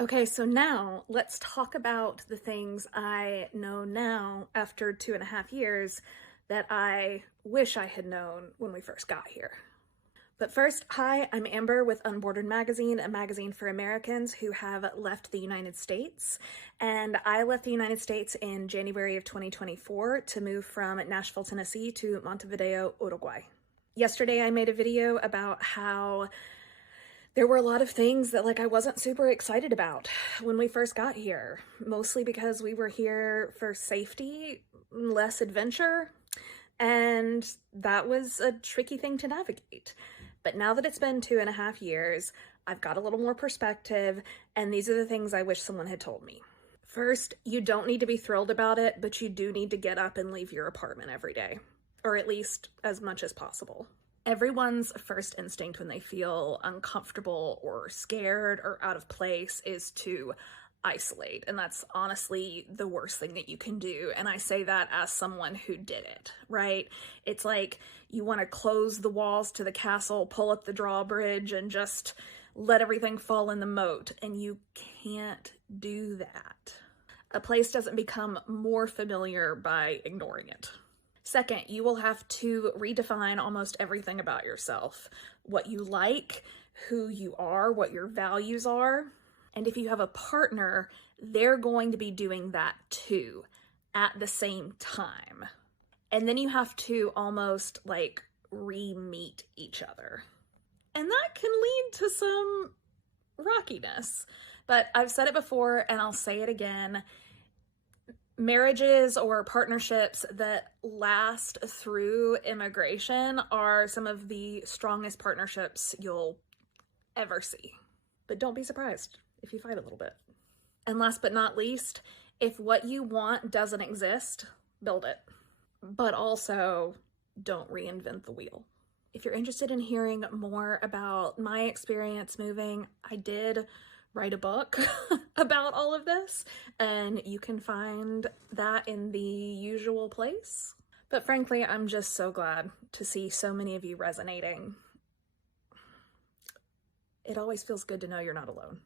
Okay, so now let's talk about the things I know now after 2.5 years that I wish I had known when we first got here. But first, hi, I'm Amber with Unbordered Magazine, a magazine for Americans who have left the United States. And I left the United States in January of 2024 to move from Nashville, Tennessee to Montevideo, Uruguay. Yesterday, I made a video about how there were a lot of things that I wasn't super excited about when we first got here, mostly because we were here for safety, less adventure, and that was a tricky thing to navigate. But now that it's been 2.5 years, I've got a little more perspective, and these are the things I wish someone had told me. First, you don't need to be thrilled about it, but you do need to get up and leave your apartment every day, or at least as much as possible. Everyone's first instinct when they feel uncomfortable or scared or out of place is to isolate. And that's honestly the worst thing that you can do. And I say that as someone who did it, right? It's like you want to close the walls to the castle, pull up the drawbridge, and just let everything fall in the moat. And you can't do that. A place doesn't become more familiar by ignoring it. Second, you will have to redefine almost everything about yourself. What you like, who you are, what your values are. And if you have a partner, they're going to be doing that too at the same time. And then you have to almost re-meet each other. And that can lead to some rockiness. But I've said it before and I'll say it again. Marriages or partnerships that last through immigration are some of the strongest partnerships you'll ever see. But don't be surprised if you fight a little bit. And last but not least, if what you want doesn't exist, build it. But also, don't reinvent the wheel. If you're interested in hearing more about my experience moving, I did write a book about all of this, and you can find that in the usual place. But frankly, I'm just so glad to see so many of you resonating. It always feels good to know you're not alone.